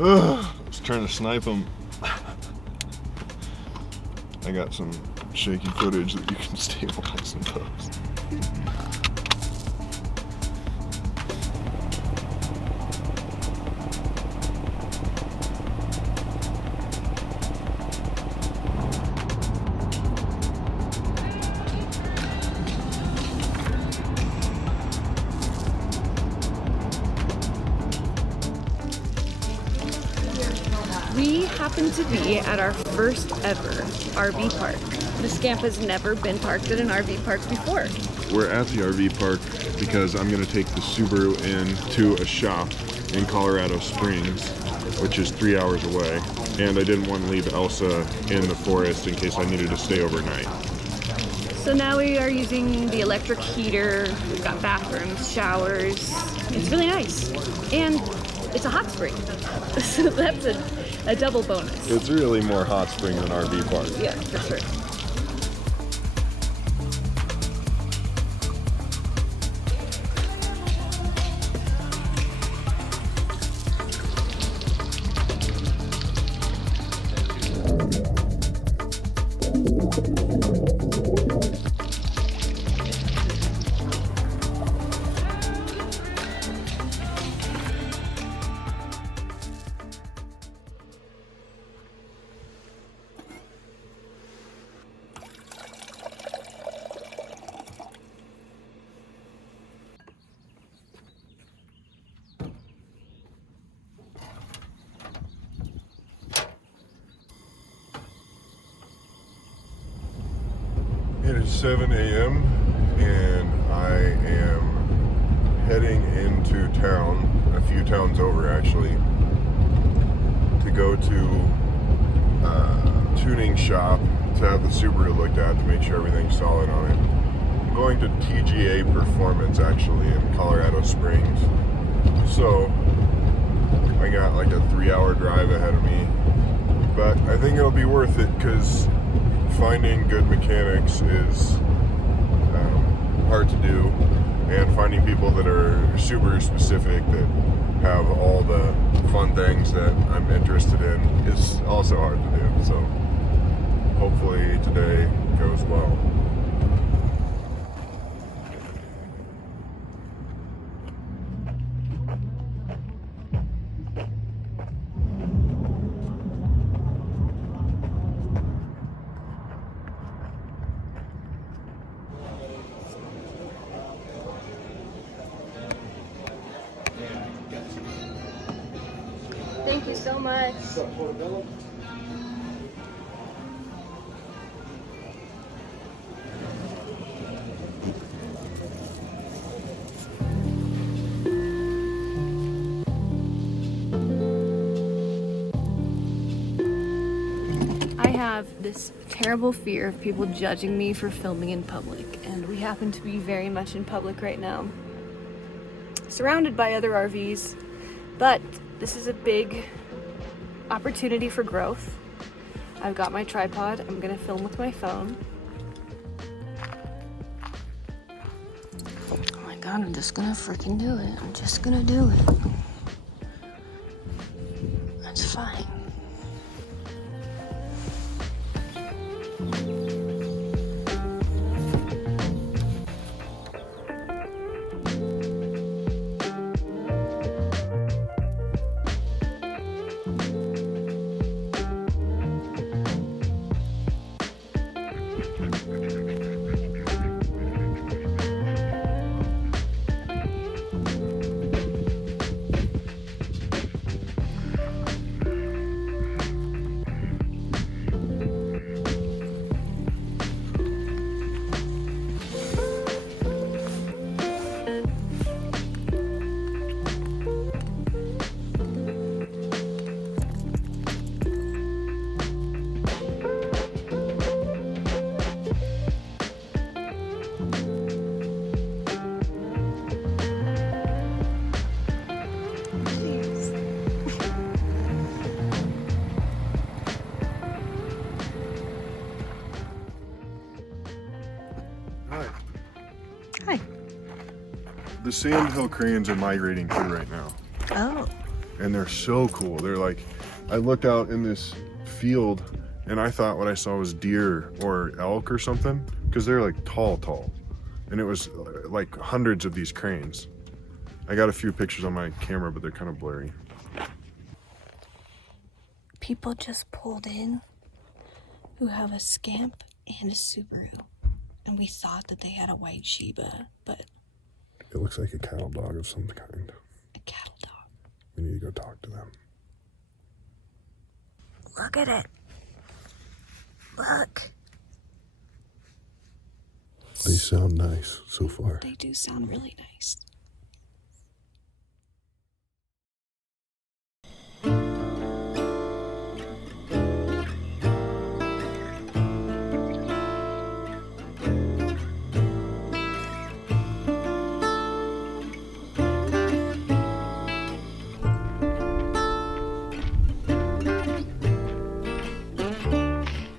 I was trying to snipe him. I got some shaky footage that you can stabilize and post. We happen to be at our first ever RV park. The Scamp has never been parked at an RV park before. We're at the RV park because I'm going to take the Subaru into a shop in Colorado Springs, which is 3 hours away. And I didn't want to leave Elsa in the forest in case I needed to stay overnight. So now we are using the electric heater. We've got bathrooms, showers. It's really nice. And it's a hot spring. So that's a double bonus. It's really more hot spring than RV park. Yeah, for sure. It is 7 a.m. and I am heading into town, a few towns over actually, to go to a tuning shop to have the Subaru looked at to make sure everything's solid on it. I'm going to TGA Performance actually in Colorado Springs. So I got like a 3-hour drive ahead of me, but I think it'll be worth it because finding good mechanics is hard to do, and finding people that are Subaru specific that have all the fun things that I'm interested in is also hard to do. So hopefully today goes well. Thank you so much. I have this terrible fear of people judging me for filming in public, and we happen to be very much in public right now, surrounded by other RVs, but this is a big opportunity for growth. I've got my tripod. I'm gonna film with my phone. Oh my god, I'm just gonna freaking do it. I'm just gonna do it. That's fine. The sandhill cranes are migrating through right now. Oh. and they're so cool. They're like, I looked out in this field and I thought what I saw was deer or elk or something, because they're like tall, and it was like hundreds of these cranes. I got a few pictures on my camera, but they're kind of blurry. People just pulled in who have a Scamp and a Subaru, and we thought that they had a white Shiba, but it looks like a cattle dog of some kind. a cattle dog. We need to go talk to them. Look at it. Look. They sound nice so far. They do sound really nice.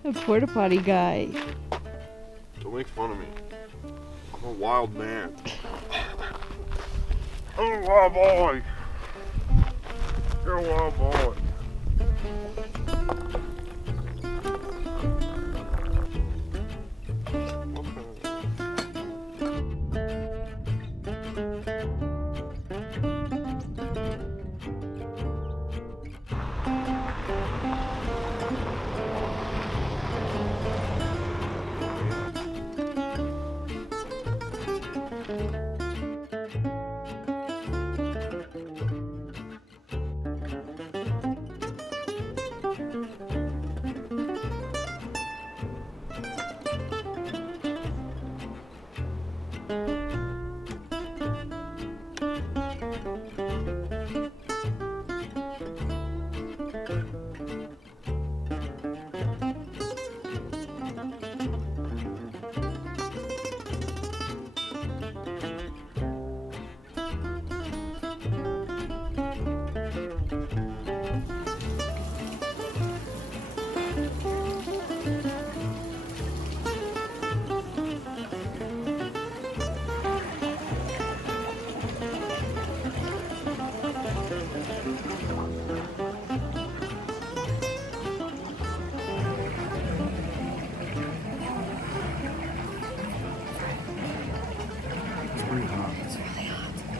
A porta potty guy. Don't make fun of me. I'm a wild man. I'm a wild boy. You're a wild boy.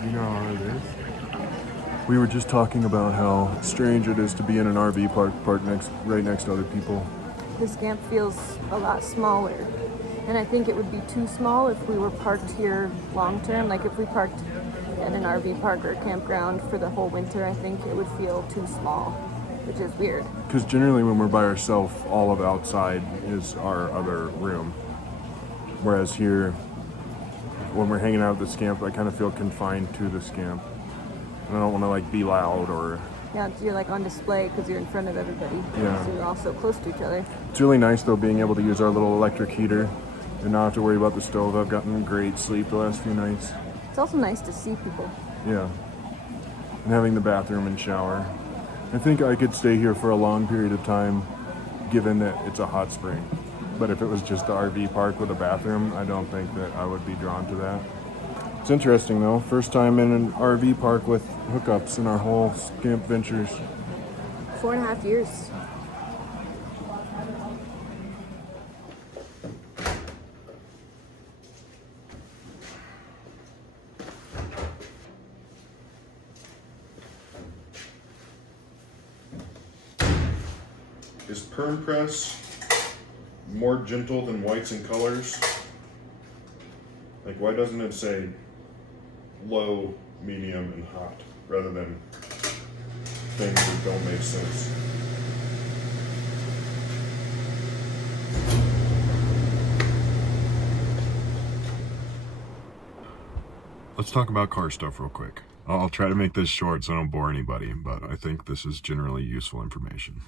You know how it is? We were just talking about how strange it is to be in an RV park right next to other people. The Scamp feels a lot smaller, and I think it would be too small if we were parked here long term. Like if we parked at an RV park or campground for the whole winter, I think it would feel too small, which is weird. Because generally when we're by ourselves, all of outside is our other room. Whereas here, when we're hanging out at the Scamp, I kind of feel confined to the Scamp. And I don't want to like be loud or... Yeah, you're like on display because you're in front of everybody. Yeah. So you're all so close to each other. It's really nice though being able to use our little electric heater and not have to worry about the stove. I've gotten great sleep the last few nights. It's also nice to see people. Yeah. And having the bathroom and shower. I think I could stay here for a long period of time given that it's a hot spring. But if it was just the RV park with a bathroom, I don't think that I would be drawn to that. It's interesting though, first time in an RV park with hookups in our whole Scamp ventures. 4.5 years. Is perm press more gentle than whites and colors? Like, why doesn't it say low, medium, and hot rather than things that don't make sense? Let's talk about car stuff real quick. I'll try to make this short so I don't bore anybody, but I think this is generally useful information.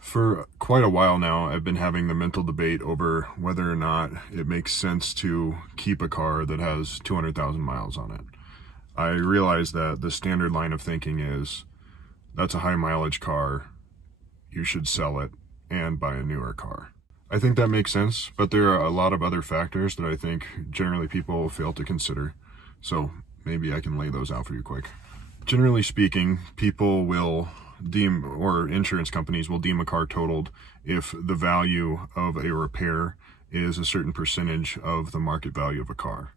For quite a while now, I've been having the mental debate over whether or not it makes sense to keep a car that has 200,000 miles on it. I realize that the standard line of thinking is, that's a high mileage car, you should sell it and buy a newer car. I think that makes sense, but there are a lot of other factors that I think generally people fail to consider. So maybe I can lay those out for you quick. Generally speaking, people will deem, or insurance companies will deem a car totaled if the value of a repair is a certain percentage of the market value of a car.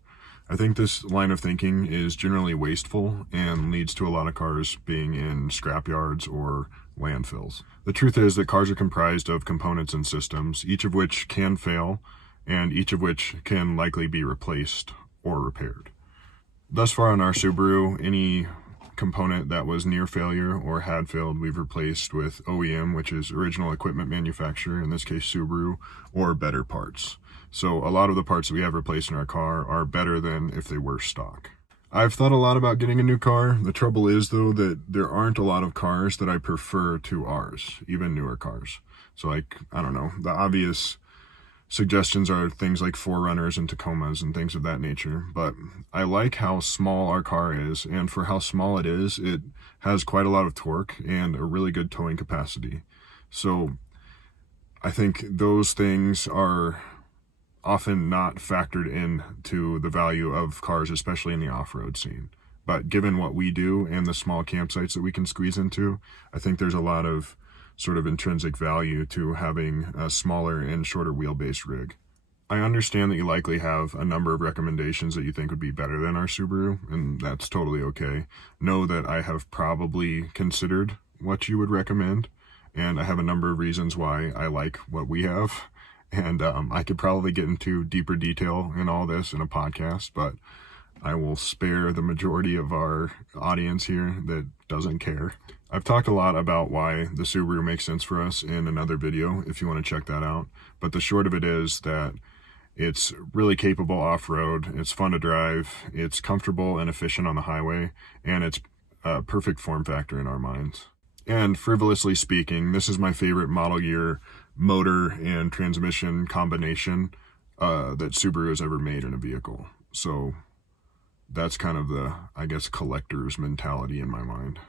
I think this line of thinking is generally wasteful and leads to a lot of cars being in scrapyards or landfills. The truth is that cars are comprised of components and systems, each of which can fail and each of which can likely be replaced or repaired. Thus far on our Subaru, any component that was near failure or had failed, we've replaced with OEM, which is original equipment manufacturer, in this case Subaru, or better parts. So a lot of the parts that we have replaced in our car are better than if they were stock. I've thought a lot about getting a new car. The trouble is, though, that there aren't a lot of cars that I prefer to ours, even newer cars. So, like, I don't know, the obvious suggestions are things like 4Runners and Tacomas and things of that nature. But I like how small our car is, and for how small it is, it has quite a lot of torque and a really good towing capacity. So I think those things are often not factored into the value of cars, especially in the off-road scene. But given what we do and the small campsites that we can squeeze into, I think there's a lot of sort of intrinsic value to having a smaller and shorter wheelbase rig. I understand that you likely have a number of recommendations that you think would be better than our Subaru, and that's totally okay. Know that I have probably considered what you would recommend, and I have a number of reasons why I like what we have. And I could probably get into deeper detail in all this in a podcast, but I will spare the majority of our audience here that doesn't care. I've talked a lot about why the Subaru makes sense for us in another video, if you want to check that out. But the short of it is that it's really capable off-road, it's fun to drive, it's comfortable and efficient on the highway, and it's a perfect form factor in our minds. And frivolously speaking, this is my favorite model year motor and transmission combination that Subaru has ever made in a vehicle. So that's kind of the, I guess, collector's mentality in my mind.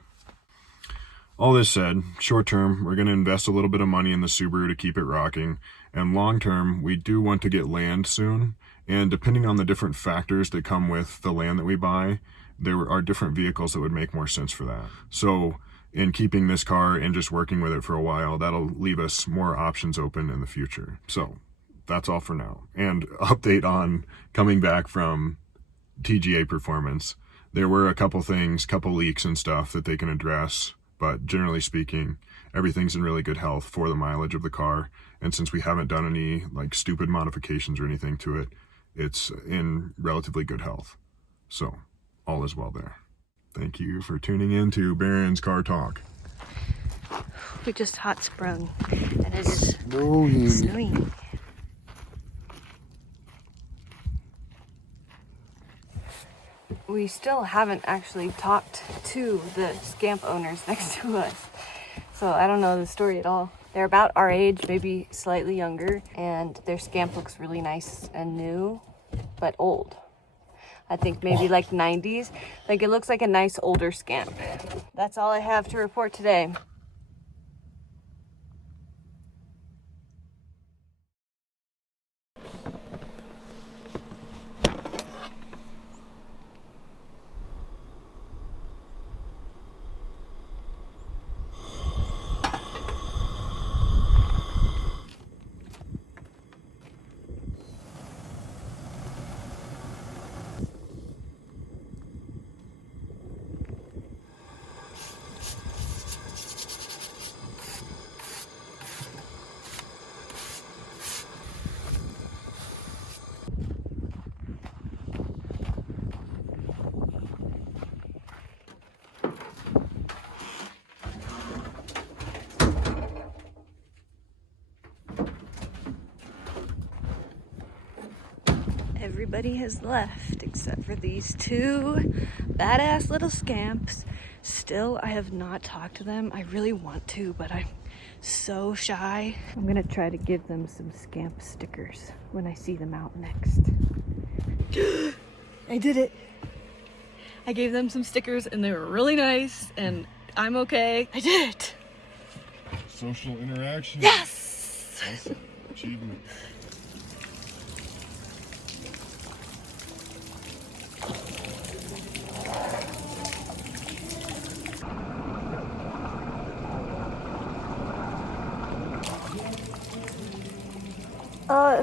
All this said, short term, we're going to invest a little bit of money in the Subaru to keep it rocking, and long term, we do want to get land soon, and depending on the different factors that come with the land that we buy, there are different vehicles that would make more sense for that. So in keeping this car and just working with it for a while, that'll leave us more options open in the future. So that's all for now. And update on coming back from TGA performance. There were a couple leaks and stuff that they can address, but generally speaking, everything's in really good health for the mileage of the car. And since we haven't done any like stupid modifications or anything to it, it's in relatively good health. So all is well there. Thank you for tuning in to Barron's Car Talk. We just hot sprung, and it is snowing. We still haven't actually talked to the Scamp owners next to us, so I don't know the story at all. They're about our age, maybe slightly younger, and their Scamp looks really nice and new, but old. I think maybe like 90s. Like it looks like a nice older Scamp. That's all I have to report today. Everybody has left except for these two badass little Scamps. Still, I have not talked to them. I really want to, but I'm so shy. I'm gonna try to give them some Scamp stickers when I see them out next. I did it. I gave them some stickers and they were really nice, and I'm okay. I did it. Social interaction. Yes! Awesome. Achievement.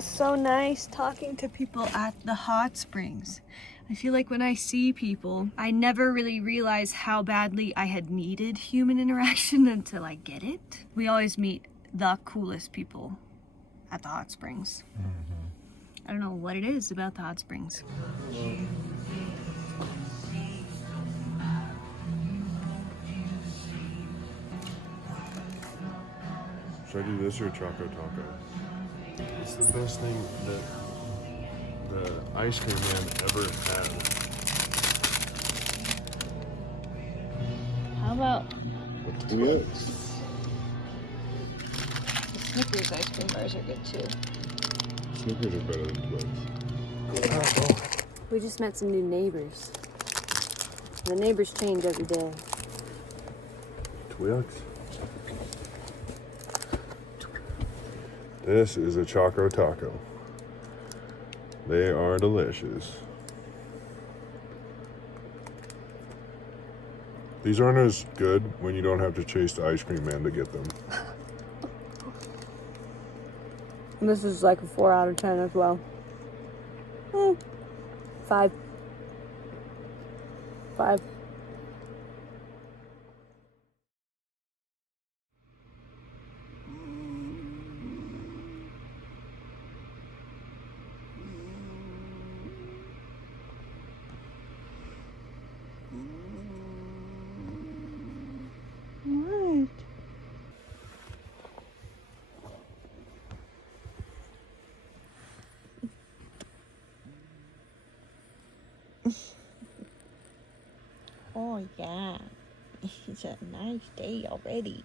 was so nice talking to people at the hot springs. I feel like when I see people, I never really realize how badly I had needed human interaction until I get it. We always meet the coolest people at the hot springs. I don't know what it is about the hot springs. Should I do this or Choco Taco? It's the best thing that the ice cream man ever had. How about Twix. the Snickers ice cream bars are good too. Snickers are better than Twix. We just met some new neighbors. The neighbors change every day. Twix. This is a Choco Taco. They are delicious. These aren't as good when you don't have to chase the ice cream man to get them. This is like a 4 out of 10 as well. 5. 5. What? Oh yeah, it's a nice day already.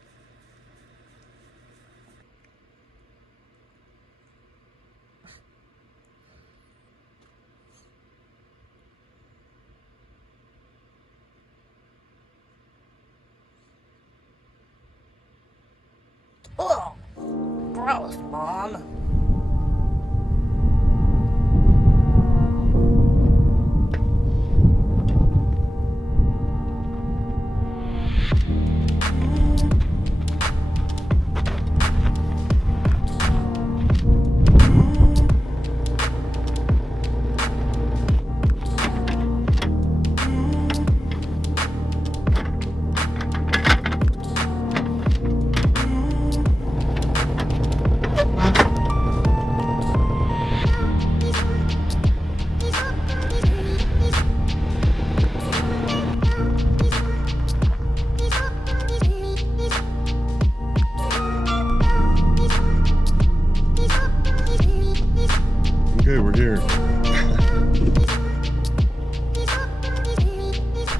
Oh, gross, Mom. Okay, we're here.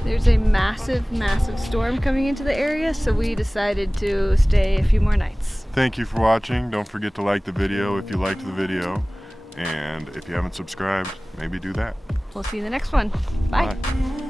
There's a massive storm coming into the area, so we decided to stay a few more nights. Thank you for watching. Don't forget to like the video if you liked the video. And if you haven't subscribed, maybe do that. We'll see you in the next one. Bye. Bye.